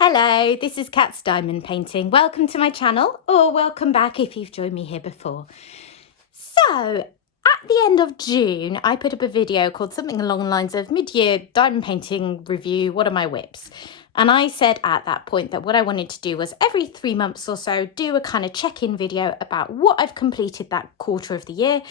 Hello, this is Cat's Diamond Painting. Welcome to my channel, or welcome back if you've joined me here before. So, at the end of June, I put up a video called something along the lines of mid-year diamond painting review, what are my whips? And I said at that point that what I wanted to do was every 3 months or so, do a kind of check-in video about what I've completed that quarter of the year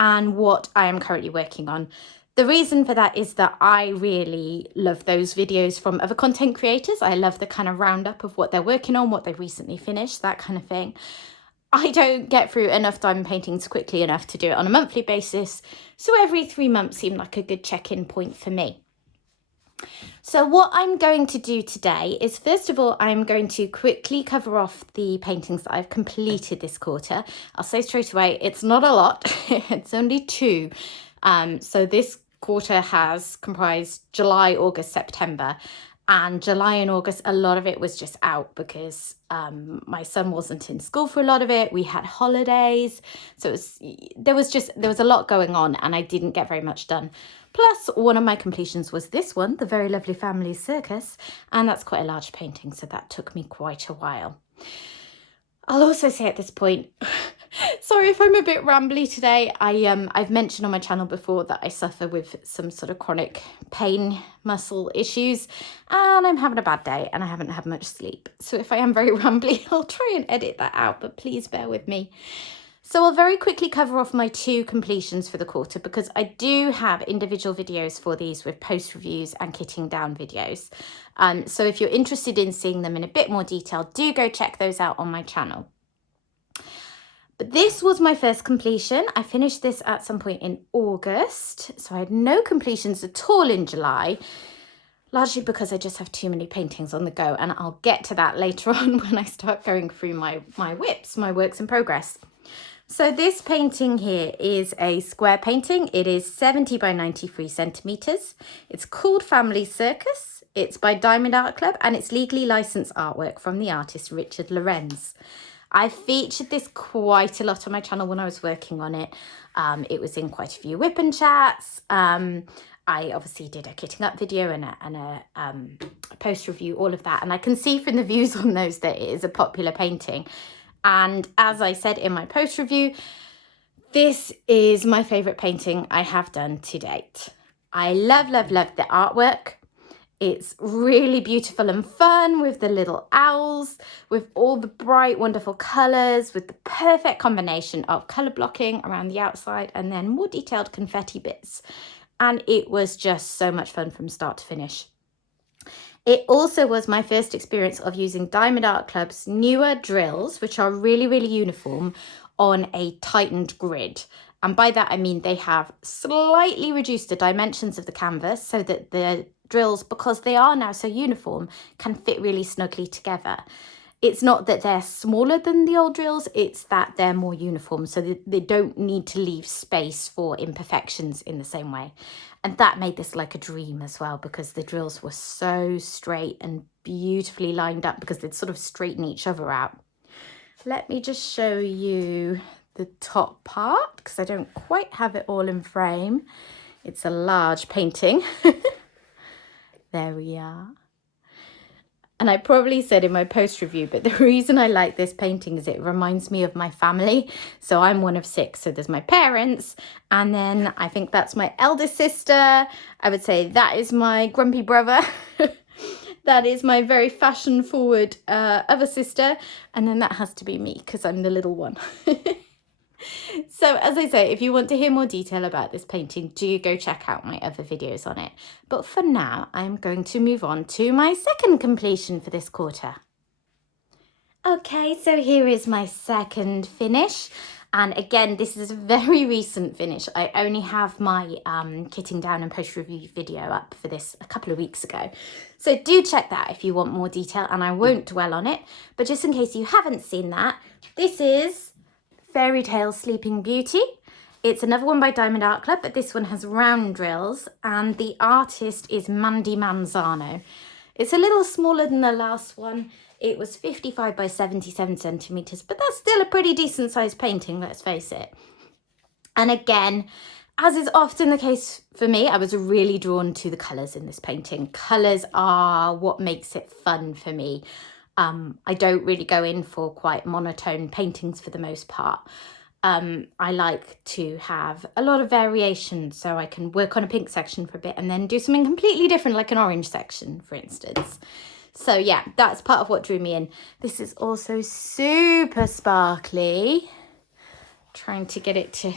and what I am currently working on. The reason for that is that I really love those videos from other content creators. I love the kind of roundup of what they're working on, what they've recently finished, that kind of thing. I don't get through enough diamond paintings quickly enough to do it on a monthly basis, so every 3 months seemed like a good check-in point for me. So what I'm going to do today is, first of all, I'm going to quickly cover off the paintings that I've completed this quarter. I'll say straight away, it's not a lot, it's only 2. So this quarter has comprised July, August, September. And July and August, a lot of it was just out because my son wasn't in school for a lot of it. We had holidays. So there was a lot going on and I didn't get very much done. Plus, one of my completions was this one, The Very Lovely Family Circus. And that's quite a large painting, so that took me quite a while. I'll also say at this point, sorry if I'm a bit rambly today. I've mentioned on my channel before that I suffer with some sort of chronic pain muscle issues and I'm having a bad day and I haven't had much sleep. So if I am very rambly, I'll try and edit that out, but please bear with me. So I'll very quickly cover off my 2 completions for the quarter because I do have individual videos for these with post reviews and kitting down videos. So if you're interested in seeing them in a bit more detail, do go check those out on my channel. But this was my first completion. I finished this at some point in August, so I had no completions at all in July, largely because I just have too many paintings on the go, and I'll get to that later on when I start going through my whips, my works in progress. So this painting here is a square painting. It is 70 by 93 centimetres. It's called Family Circus. It's by Diamond Art Club and it's legally licensed artwork from the artist Richard Lorenz. I featured this quite a lot on my channel when I was working on it. It was in quite a few whip and chats. I obviously did a kitting up video and a post review, all of that. And I can see from the views on those that it is a popular painting. And as I said in my post review, this is my favourite painting I have done to date. I love, love, love the artwork. It's really beautiful and fun with the little owls, with all the bright, wonderful colours, with the perfect combination of colour blocking around the outside and then more detailed confetti bits. And it was just so much fun from start to finish. It also was my first experience of using Diamond Art Club's newer drills, which are really, really uniform, on a tightened grid. And by that, I mean they have slightly reduced the dimensions of the canvas so that the drills, because they are now so uniform, can fit really snugly together. It's not that they're smaller than the old drills, it's that they're more uniform, so they don't need to leave space for imperfections in the same way. And that made this like a dream as well, because the drills were so straight and beautifully lined up because they'd sort of straighten each other out. Let me just show you the top part because I don't quite have it all in frame. It's a large painting. There we are. And I probably said in my post review, but the reason I like this painting is it reminds me of my family. So I'm one of 6. So there's my parents, and then I think that's my eldest sister. I would say that is my grumpy brother. That is my very fashion forward other sister. And then that has to be me because I'm the little one. So as I say, if you want to hear more detail about this painting, do go check out my other videos on it. But for now, I'm going to move on to my second completion for this quarter. Okay, so here is my second finish. And again, this is a very recent finish. I only have my kitting down and post review video up for this a couple of weeks ago. So do check that if you want more detail, and I won't dwell on it. But just in case you haven't seen that, this is Fairy Tale Sleeping Beauty. It's another one by Diamond Art Club, but this one has round drills and the artist is Mandy Manzano. It's a little smaller than the last one. It was 55 by 77 centimetres, but that's still a pretty decent sized painting, let's face it. And again, as is often the case for me, I was really drawn to the colours in this painting. Colours are what makes it fun for me. I don't really go in for quite monotone paintings for the most part. I like to have a lot of variation, so I can work on a pink section for a bit and then do something completely different, like an orange section, for instance. So yeah, that's part of what drew me in. This is also super sparkly. Trying to get it to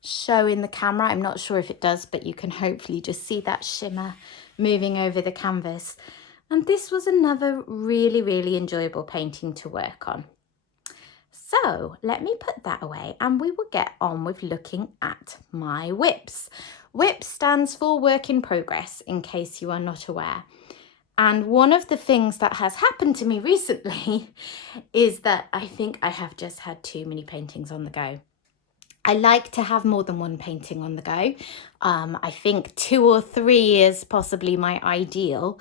show in the camera. I'm not sure if it does, but you can hopefully just see that shimmer moving over the canvas. And this was another really, really enjoyable painting to work on. So let me put that away and we will get on with looking at my WIPs. WIP stands for work in progress, in case you are not aware. And one of the things that has happened to me recently is that I think I have just had too many paintings on the go. I like to have more than one painting on the go. I think 2 or 3 is possibly my ideal.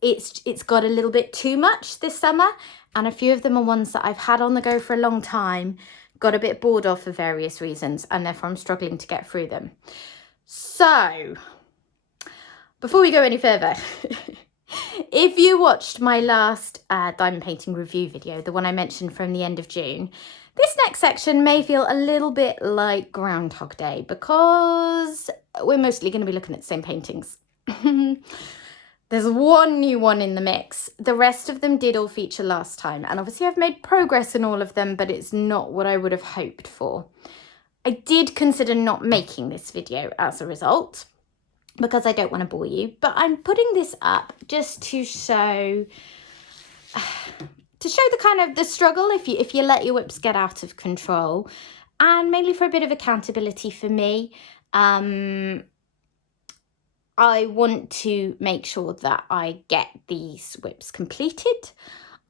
It's got a little bit too much this summer, and a few of them are ones that I've had on the go for a long time, got a bit bored of for various reasons, and therefore I'm struggling to get through them. So, before we go any further, if you watched my last diamond painting review video, the one I mentioned from the end of June, this next section may feel a little bit like Groundhog Day because we're mostly going to be looking at the same paintings. There's one new one in the mix. The rest of them did all feature last time, and obviously I've made progress in all of them, but it's not what I would have hoped for. I did consider not making this video as a result because I don't want to bore you, but I'm putting this up just to show the kind of the struggle if you let your WIPs get out of control, and mainly for a bit of accountability for me. I want to make sure that I get these WIPs completed.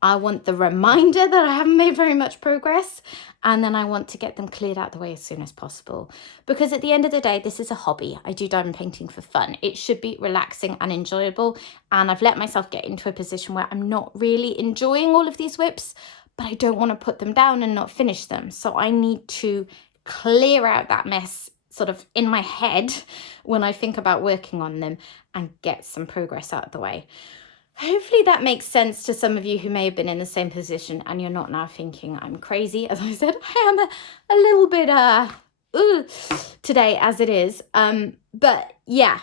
I want the reminder that I haven't made very much progress, and then I want to get them cleared out the way as soon as possible. Because at the end of the day, this is a hobby. I do diamond painting for fun. It should be relaxing and enjoyable, and I've let myself get into a position where I'm not really enjoying all of these WIPs, but I don't want to put them down and not finish them. So I need to clear out that mess sort of in my head when I think about working on them and get some progress out of the way. Hopefully that makes sense to some of you who may have been in the same position and you're not now thinking I'm crazy. As I said, I am a little bit today as it is. But yeah,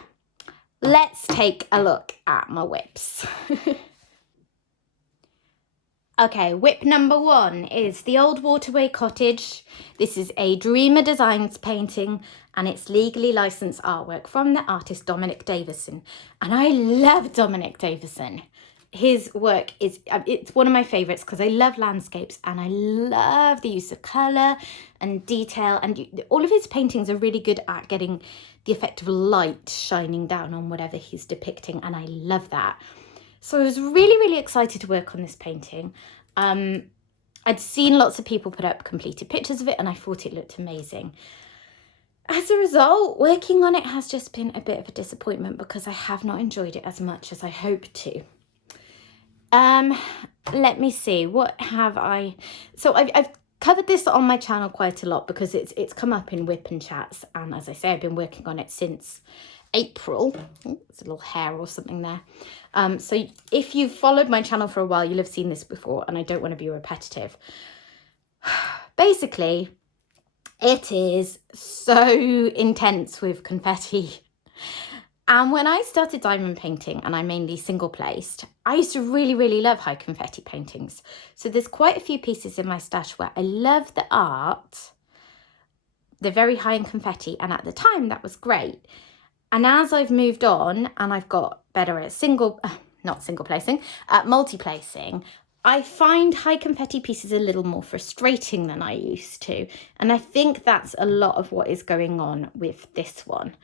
let's take a look at my WIPs. Okay, WIP number 1 is the old Waterway Cottage. This is a Dreamer Designs painting, and it's legally licensed artwork from the artist Dominic Davison. And I love Dominic Davison. His work it's one of my favourites because I love landscapes and I love the use of colour and detail, and all of his paintings are really good at getting the effect of light shining down on whatever he's depicting, and I love that. So I was really, really excited to work on this painting. I'd seen lots of people put up completed pictures of it and I thought it looked amazing. As a result, working on it has just been a bit of a disappointment because I have not enjoyed it as much as I hoped to. Let me see, what have I... So I've covered this on my channel quite a lot because it's come up in WIP and chats, and as I say, I've been working on it since April. Oh, there's a little hair or something there. So if you've followed my channel for a while, you'll have seen this before, and I don't want to be repetitive. Basically, it is so intense with confetti. And when I started diamond painting, and I mainly single placed, I used to really, really love high confetti paintings. So there's quite a few pieces in my stash where I love the art. They're very high in confetti, and at the time that was great. And as I've moved on and I've got better at multi-placing, I find high confetti pieces a little more frustrating than I used to. And I think that's a lot of what is going on with this one.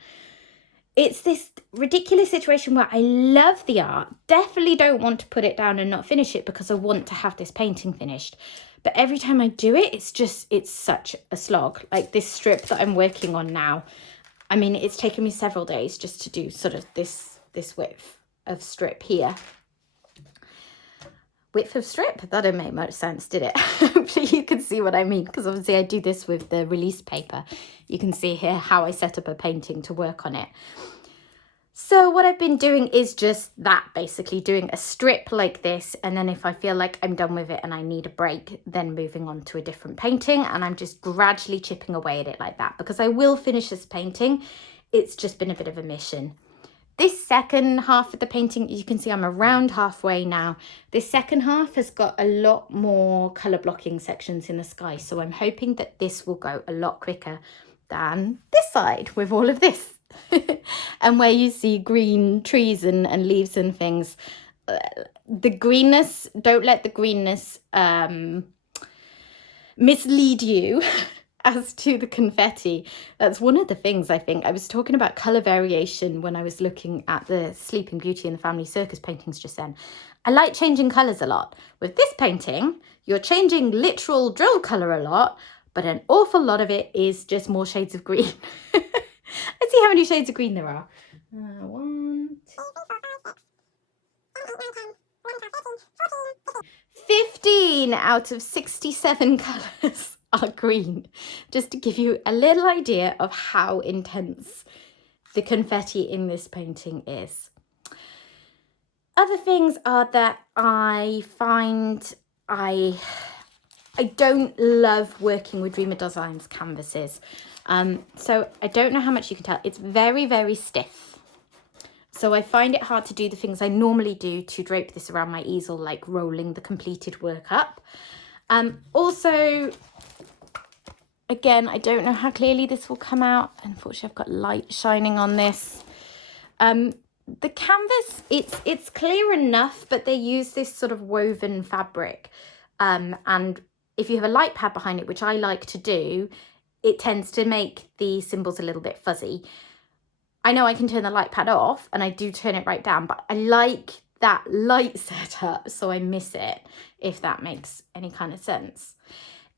It's this ridiculous situation where I love the art, definitely don't want to put it down and not finish it because I want to have this painting finished. But every time I do it, it's such a slog. Like this strip that I'm working on now, I mean, it's taken me several days just to do sort of this width of strip here. Width of strip? That didn't make much sense, did it? Hopefully you can see what I mean, because obviously I do this with the release paper. You can see here how I set up a painting to work on it. So what I've been doing is just that, basically doing a strip like this, and then if I feel like I'm done with it and I need a break, then moving on to a different painting, and I'm just gradually chipping away at it like that, because I will finish this painting. It's just been a bit of a mission. This second half of the painting, you can see I'm around halfway now. This second half has got a lot more colour blocking sections in the sky, so I'm hoping that this will go a lot quicker than this side with all of this. And where you see green trees and leaves and things, the greenness, don't let the greenness mislead you as to the confetti. That's one of the things I think. I was talking about colour variation when I was looking at the Sleeping Beauty and the Family Circus paintings just then. I like changing colours a lot. With this painting, you're changing literal drill colour a lot, but an awful lot of it is just more shades of green. Let's see how many shades of green there are. 1, 2, 15 out of 67 colours are green, just to give you a little idea of how intense the confetti in this painting is. Other things are that I find I don't love working with Dreamer Designs canvases. So I don't know how much you can tell. It's very, very stiff. So I find it hard to do the things I normally do to drape this around my easel, like rolling the completed work up. Also, again, I don't know how clearly this will come out. Unfortunately, I've got light shining on this. The canvas, it's clear enough, but they use this sort of woven fabric. And if you have a light pad behind it, which I like to do, it tends to make the symbols a little bit fuzzy. I know I can turn the light pad off, and I do turn it right down, but I like that light setup, so I miss it, if that makes any kind of sense.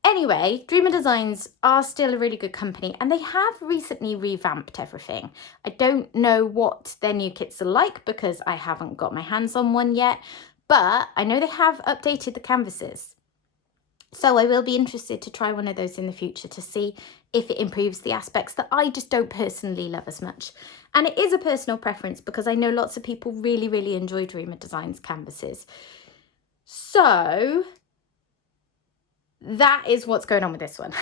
Anyway, Dreamer Designs are still a really good company, and they have recently revamped everything. I don't know what their new kits are like because I haven't got my hands on one yet, but I know they have updated the canvases. So I will be interested to try one of those in the future to see if it improves the aspects that I just don't personally love as much. And it is a personal preference because I know lots of people really, really enjoy Dreamer Designs canvases. So that is what's going on with this one.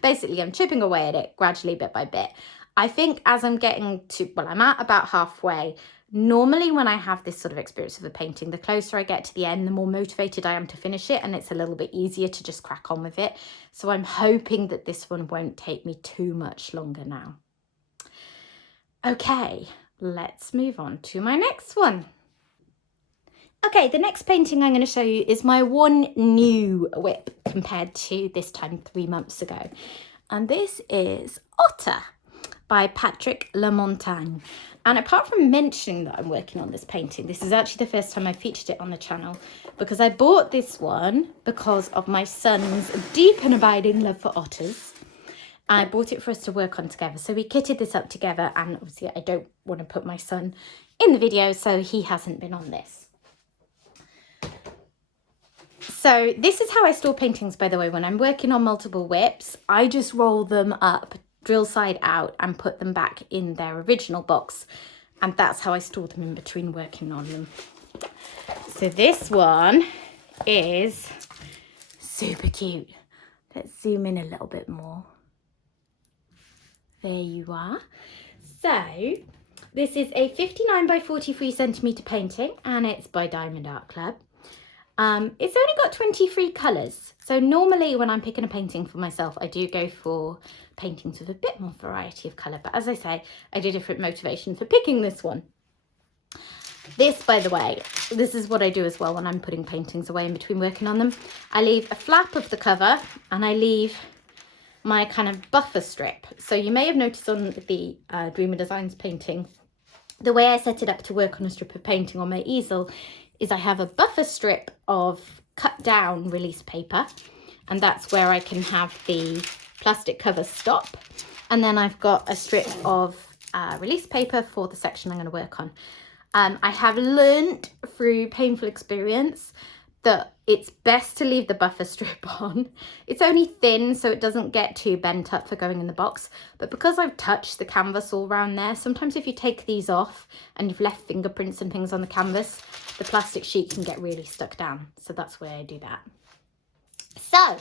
Basically, I'm chipping away at it gradually, bit by bit. I think as I'm getting to, well, I'm at about halfway. Normally when I have this sort of experience of a painting, the closer I get to the end, the more motivated I am to finish it, and it's a little bit easier to just crack on with it. So I'm hoping that this one won't take me too much longer now. Okay, let's move on to my next one. Okay, the next painting I'm going to show you is my one new whip compared to this time 3 months ago. And this is Otter by Patrick Lamontagne. And apart from mentioning that I'm working on this painting, this is actually the first time I featured it on the channel, because I bought this one because of my son's deep and abiding love for otters. I bought it for us to work on together. So we kitted this up together, and obviously I don't want to put my son in the video, so he hasn't been on this. So this is how I store paintings, by the way. When I'm working on multiple whips, I just roll them up, drill side out, and put them back in their original box. And that's how I store them in between working on them. So this one is super cute. Let's zoom in a little bit more. There you are. So this is a 59 by 43 centimetre painting, and it's by Diamond Art Club. It's only got 23 colours. So normally when I'm picking a painting for myself, I do go for paintings with a bit more variety of colour. But as I say, I do different motivation for picking this one. This, by the way, this is what I do as well when I'm putting paintings away in between working on them. I leave a flap of the cover, and I leave my kind of buffer strip. So you may have noticed on the Dreamer Designs painting, the way I set it up to work on a strip of painting on my easel is I have a buffer strip of cut down release paper, and that's where I can have the plastic cover stop. And then I've got a strip of release paper for the section I'm going to work on. I have learnt through painful experience that it's best to leave the buffer strip on. It's only thin, so it doesn't get too bent up for going in the box. But because I've touched the canvas all around there, sometimes if you take these off and you've left fingerprints and things on the canvas, the plastic sheet can get really stuck down. So that's where I do that. So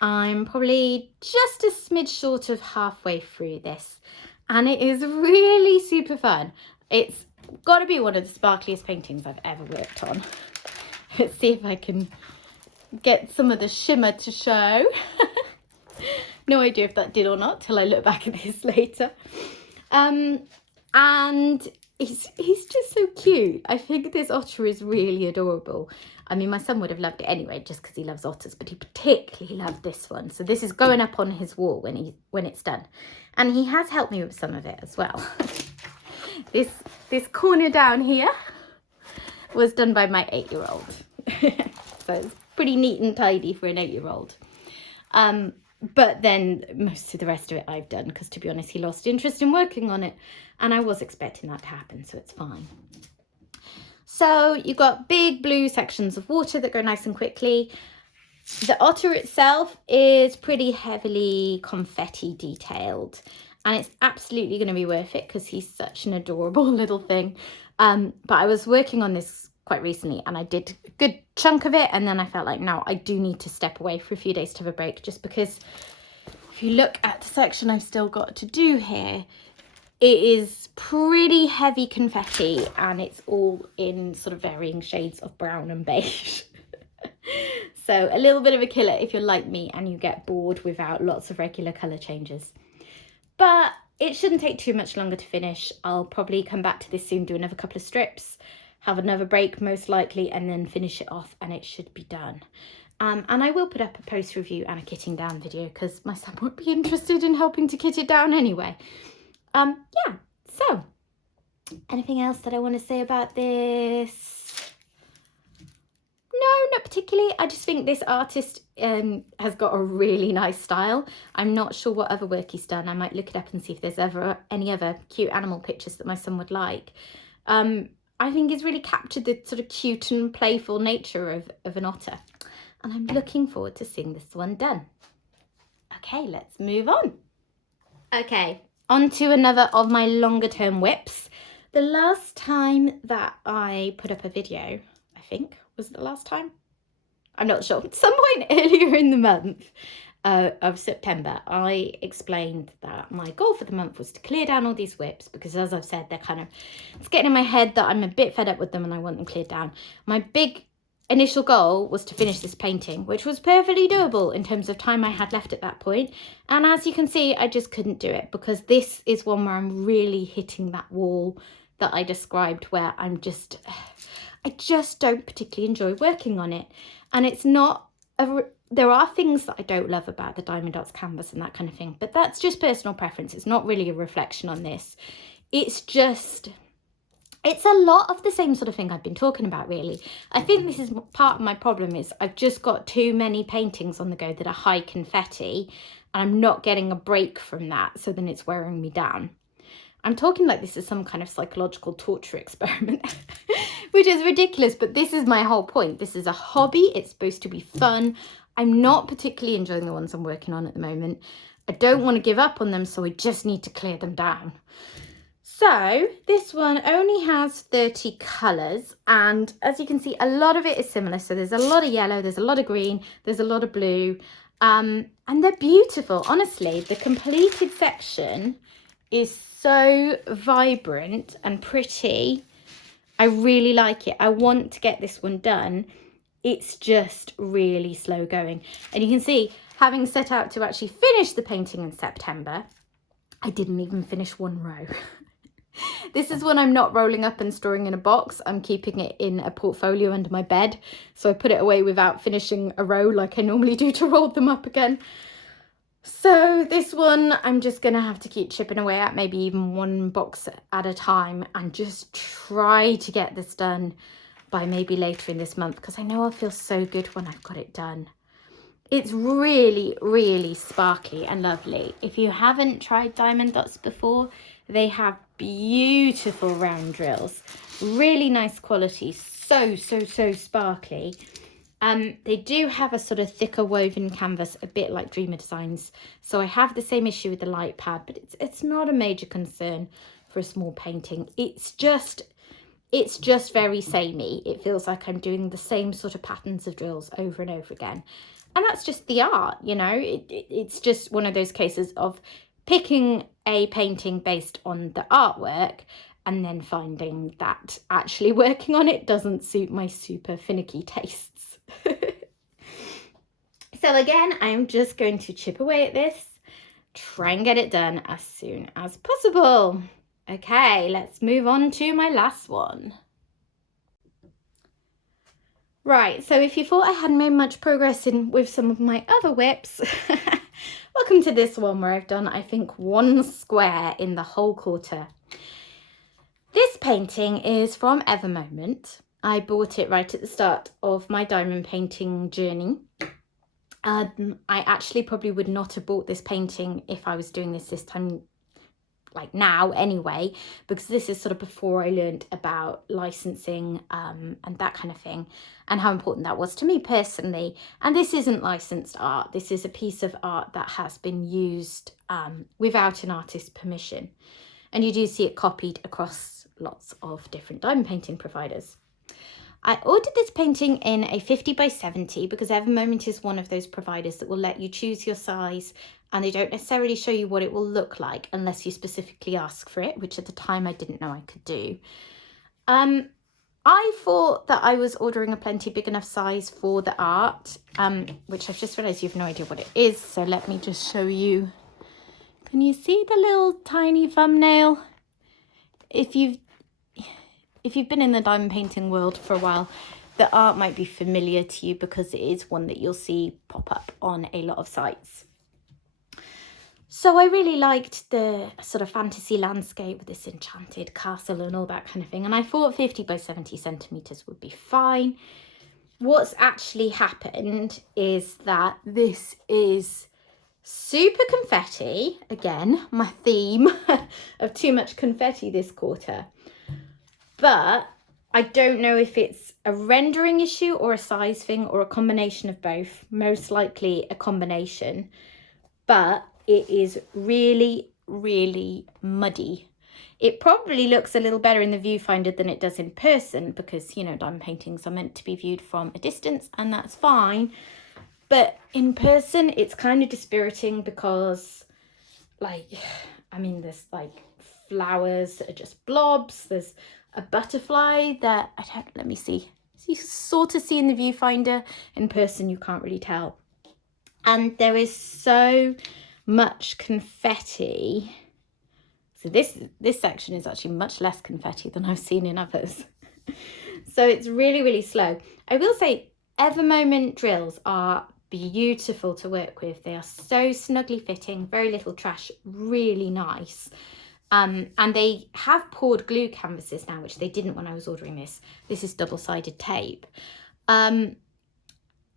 I'm probably just a smidge short of halfway through this, and it is really super fun. It's got to be one of the sparkliest paintings I've ever worked on. Let's see if I can get some of the shimmer to show. No idea if that did or not till I look back at this later. And he's just so cute. I think this otter is really adorable. I mean, my son would have loved it anyway, just because he loves otters, but he particularly loved this one. So this is going up on his wall when it's done. And he has helped me with some of it as well. This corner down here was done by my 8-year-old. So it's pretty neat and tidy for an 8-year-old. But then most of the rest of it I've done, because to be honest, he lost interest in working on it, and I was expecting that to happen, so it's fine. So you've got big blue sections of water that go nice and quickly. The otter itself is pretty heavily confetti detailed, and it's absolutely going to be worth it because he's such an adorable little thing. But I was working on this quite recently, and I did a good chunk of it, and then I felt like, no, I do need to step away for a few days to have a break, just because if you look at the section I've still got to do here, it is pretty heavy confetti, and it's all in sort of varying shades of brown and beige. So a little bit of a killer if you're like me and you get bored without lots of regular colour changes. But it shouldn't take too much longer to finish. I'll probably come back to this soon, do another couple of strips, have another break most likely, and then finish it off, and it should be done. And I will put up a post review and a kitting down video because my son won't be interested in helping to kit it down anyway. Yeah, so anything else that I want to say about this? No, not particularly. I just think this artist has got a really nice style. I'm not sure what other work he's done. I might look it up and see if there's ever any other cute animal pictures that my son would like. I think he's really captured the sort of cute and playful nature of an otter. And I'm looking forward to seeing this one done. Okay, let's move on. Okay, on to another of my longer term whips. The last time that I put up a video, I think, was it the last time? I'm not sure. At some point earlier in the month of September, I explained that my goal for the month was to clear down all these whips because, as I've said, it's getting in my head that I'm a bit fed up with them and I want them cleared down. My big initial goal was to finish this painting, which was perfectly doable in terms of time I had left at that point. And as you can see, I just couldn't do it because this is one where I'm really hitting that wall that I described, where I just don't particularly enjoy working on it. And it's not there are things that I don't love about the Diamond Dots canvas and that kind of thing, but that's just personal preference. It's not really a reflection on this. It's a lot of the same sort of thing I've been talking about, really. I think this is part of my problem is I've just got too many paintings on the go that are high confetti, and I'm not getting a break from that, so then it's wearing me down. I'm talking like this is some kind of psychological torture experiment, which is ridiculous, but this is my whole point. This is a hobby. It's supposed to be fun. I'm not particularly enjoying the ones I'm working on at the moment. I don't want to give up on them, so I just need to clear them down. So this one only has 30 colours, and as you can see, a lot of it is similar. So there's a lot of yellow, there's a lot of green, there's a lot of blue, and they're beautiful. Honestly, the completed section is so vibrant and pretty. I really like it. I want to get this one done. It's just really slow going. And you can see, having set out to actually finish the painting in September, I didn't even finish one row. This is one I'm not rolling up and storing in a box. I'm keeping it in a portfolio under my bed. So I put it away without finishing a row like I normally do to roll them up again. So this one I'm just going to have to keep chipping away at, maybe even one box at a time, and just try to get this done by maybe later in this month, because I know I'll feel so good when I've got it done. It's really, really sparkly and lovely. If you haven't tried Diamond Dots before, they have beautiful round drills, really nice quality, so sparkly. They do have a sort of thicker woven canvas, a bit like Dreamer Designs. So I have the same issue with the light pad, but it's not a major concern for a small painting. It's just very samey. It feels like I'm doing the same sort of patterns of drills over and over again. And that's just the art, you know. It's just one of those cases of picking a painting based on the artwork and then finding that actually working on it doesn't suit my super finicky tastes. So again, I'm just going to chip away at this, try and get it done as soon as possible. Okay, let's move on to my last one. Right, so if you thought I hadn't made much progress with some of my other whips, welcome to this one where I've done, I think, 1 square in the whole quarter. This painting is from Evermoment. I bought it right at the start of my diamond painting journey. I actually probably would not have bought this painting if I was doing this time, like now anyway, because this is sort of before I learned about licensing and that kind of thing, and how important that was to me personally. And this isn't licensed art. This is a piece of art that has been used without an artist's permission. And you do see it copied across lots of different diamond painting providers. I ordered this painting in a 50 by 70 because Evermoment is one of those providers that will let you choose your size, and they don't necessarily show you what it will look like unless you specifically ask for it, which at the time I didn't know I could do. I thought that I was ordering a plenty big enough size for the art, which I've just realised you have no idea what it is. So let me just show you. Can you see the little tiny thumbnail? If you've been in the diamond painting world for a while, the art might be familiar to you because it is one that you'll see pop up on a lot of sites. So I really liked the sort of fantasy landscape with this enchanted castle and all that kind of thing. And I thought 50 by 70 centimetres would be fine. What's actually happened is that this is super confetti. Again, my theme of too much confetti this quarter. But I don't know if it's a rendering issue or a size thing or a combination of both. Most likely a combination. But it is really, really muddy. It probably looks a little better in the viewfinder than it does in person because, you know, diamond paintings are meant to be viewed from a distance, and that's fine. But in person, it's kind of dispiriting because, like, I mean, there's like flowers that are just blobs. There's a butterfly that let me see. So you sort of see in the viewfinder. In person, you can't really tell. And there is so much confetti. So this section is actually much less confetti than I've seen in others. So it's really, really slow. I will say Evermoment drills are beautiful to work with. They are so snugly fitting, very little trash, really nice. And they have poured glue canvases now, which they didn't when I was ordering this. This is double-sided tape. And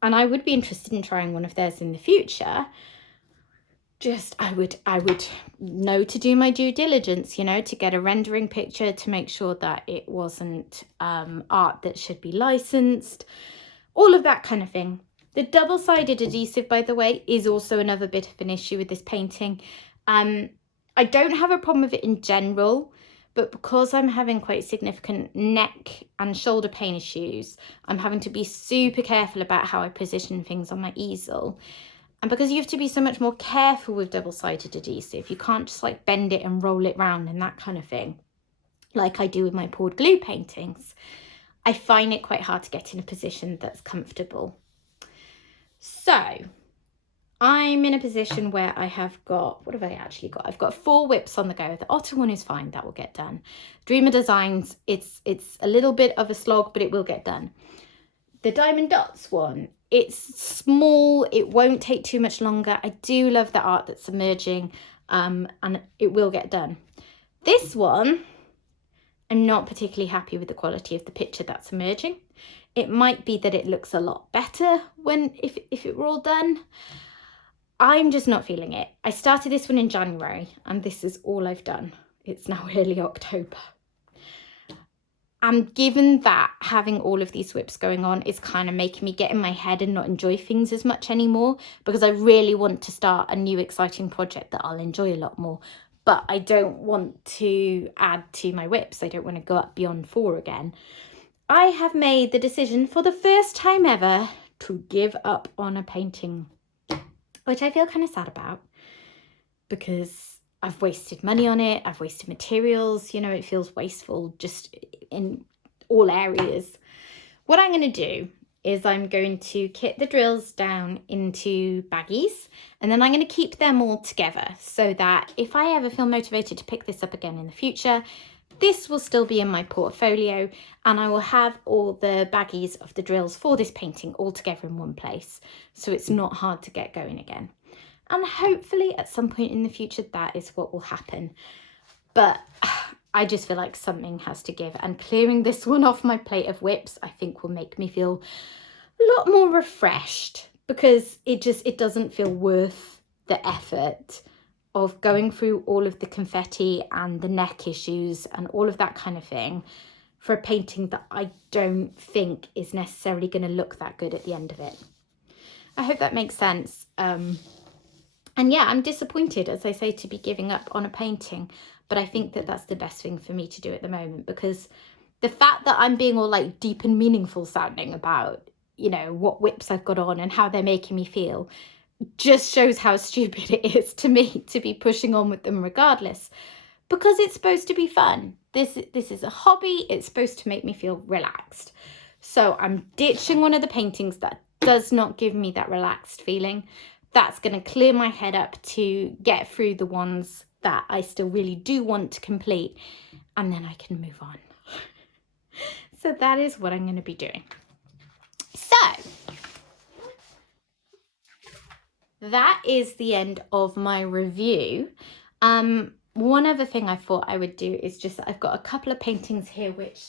I would be interested in trying one of theirs in the future. Just I would know to do my due diligence, you know, to get a rendering picture to make sure that it wasn't art that should be licensed, all of that kind of thing. The double-sided adhesive, by the way, is also another bit of an issue with this painting. I don't have a problem with it in general, but because I'm having quite significant neck and shoulder pain issues, I'm having to be super careful about how I position things on my easel. And because you have to be so much more careful with double-sided adhesive, you can't just like bend it and roll it round and that kind of thing, like I do with my poured glue paintings. I find it quite hard to get in a position that's comfortable. So I'm in a position where I have got, what have I actually got? I've got 4 whips on the go. The Otter one is fine, that will get done. Dreamer Designs, it's a little bit of a slog, but it will get done. The Diamond Dots one, it's small, it won't take too much longer. I do love the art that's emerging, and it will get done. This one, I'm not particularly happy with the quality of the picture that's emerging. It might be that it looks a lot better if it were all done. I'm just not feeling it. I started this one in January and this is all I've done. It's now early October. And given that having all of these whips going on is kind of making me get in my head and not enjoy things as much anymore, because I really want to start a new exciting project that I'll enjoy a lot more. But I don't want to add to my whips. I don't want to go up beyond 4 again. I have made the decision for the first time ever to give up on a painting, which I feel kind of sad about, because I've wasted money on it, I've wasted materials, you know, it feels wasteful just in all areas. What I'm going to do is I'm going to kit the drills down into baggies, and then I'm going to keep them all together so that if I ever feel motivated to pick this up again in the future, this will still be in my portfolio, and I will have all the baggies of the drills for this painting all together in one place, so it's not hard to get going again. And hopefully at some point in the future, that is what will happen. But I just feel like something has to give. And clearing this one off my plate of whips, I think will make me feel a lot more refreshed, because it doesn't feel worth the effort of going through all of the confetti and the neck issues and all of that kind of thing for a painting that I don't think is necessarily going to look that good at the end of it. I hope that makes sense. And yeah, I'm disappointed, as I say, to be giving up on a painting, but I think that that's the best thing for me to do at the moment, because the fact that I'm being all like deep and meaningful sounding about, you know, what whips I've got on and how they're making me feel just shows how stupid it is to me to be pushing on with them regardless, because it's supposed to be fun. This is a hobby. It's supposed to make me feel relaxed. So I'm ditching one of the paintings that does not give me that relaxed feeling. That's going to clear my head up to get through the ones that I still really do want to complete, and then I can move on. So that is what I'm going to be doing. So that is the end of my review. One other thing I thought I would do is just, I've got a couple of paintings here which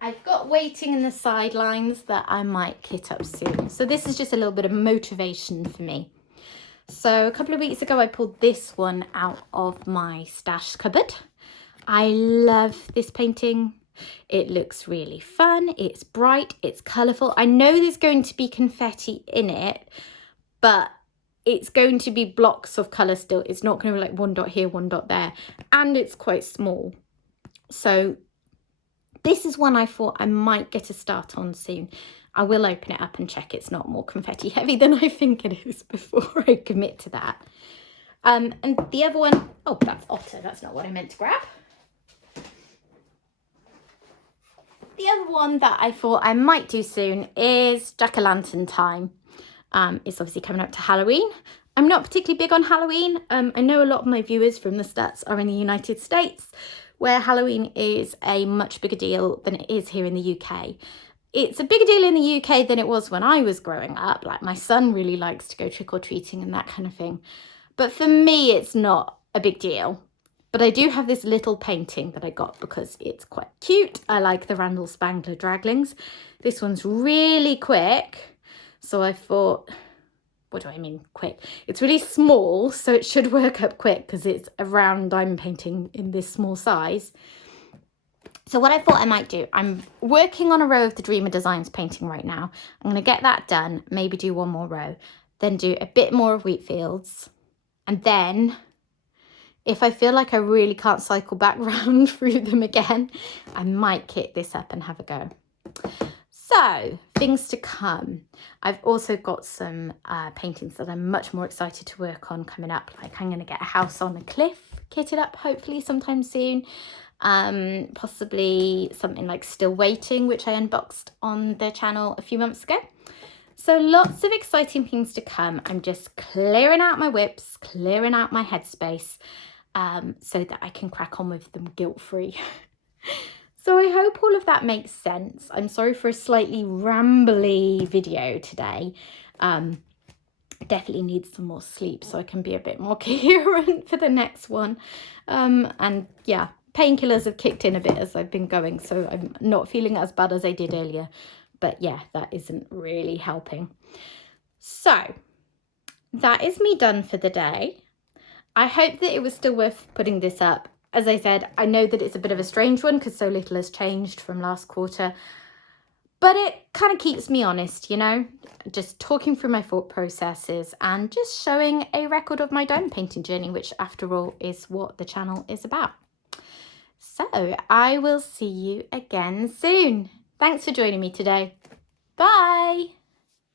I've got waiting in the sidelines that I might kit up soon. So this is just a little bit of motivation for me. So a couple of weeks ago, I pulled this one out of my stash cupboard. I love this painting. It looks really fun. It's bright. It's colourful. I know there's going to be confetti in it, but it's going to be blocks of colour still. It's not going to be like one dot here, one dot there. And it's quite small. So this is one I thought I might get a start on soon. I will open it up and check it's not more confetti heavy than I think it is before I commit to that. And the other one, oh, that's Otter. That's not what I meant to grab. The other one that I thought I might do soon is Jack-o'-lantern time. It's obviously coming up to Halloween. I'm not particularly big on Halloween. I know a lot of my viewers from the States are in the United States, where Halloween is a much bigger deal than it is here in the UK. It's a bigger deal in the UK than it was when I was growing up. Like, my son really likes to go trick-or-treating and that kind of thing. But for me, it's not a big deal. But I do have this little painting that I got because it's quite cute. I like the Randall Spangler Draglings. This one's really quick. So I thought, what do I mean quick? It's really small, so it should work up quick because it's a round diamond painting in this small size. So what I thought I might do, I'm working on a row of the Dreamer Designs painting right now. I'm going to get that done, maybe do one more row, then do a bit more of Wheatfields. And then, if I feel like I really can't cycle back round through them again, I might kit this up and have a go. So, things to come. I've also got some paintings that I'm much more excited to work on coming up. Like, I'm going to get a house on a cliff kitted up, hopefully sometime soon. Possibly something like Still Waiting, which I unboxed on the channel a few months ago. So lots of exciting things to come. I'm just clearing out my whips, clearing out my headspace, so that I can crack on with them guilt-free. So I hope all of that makes sense. I'm sorry for a slightly rambly video today. Definitely need some more sleep so I can be a bit more coherent for the next one. And yeah, painkillers have kicked in a bit as I've been going, so I'm not feeling as bad as I did earlier. But yeah, that isn't really helping. So that is me done for the day. I hope that it was still worth putting this up as I said, I know that it's a bit of a strange one because so little has changed from last quarter, but it kind of keeps me honest, you know, just talking through my thought processes and just showing a record of my diamond painting journey, which after all is what the channel is about. So I will see you again soon. Thanks for joining me today. Bye.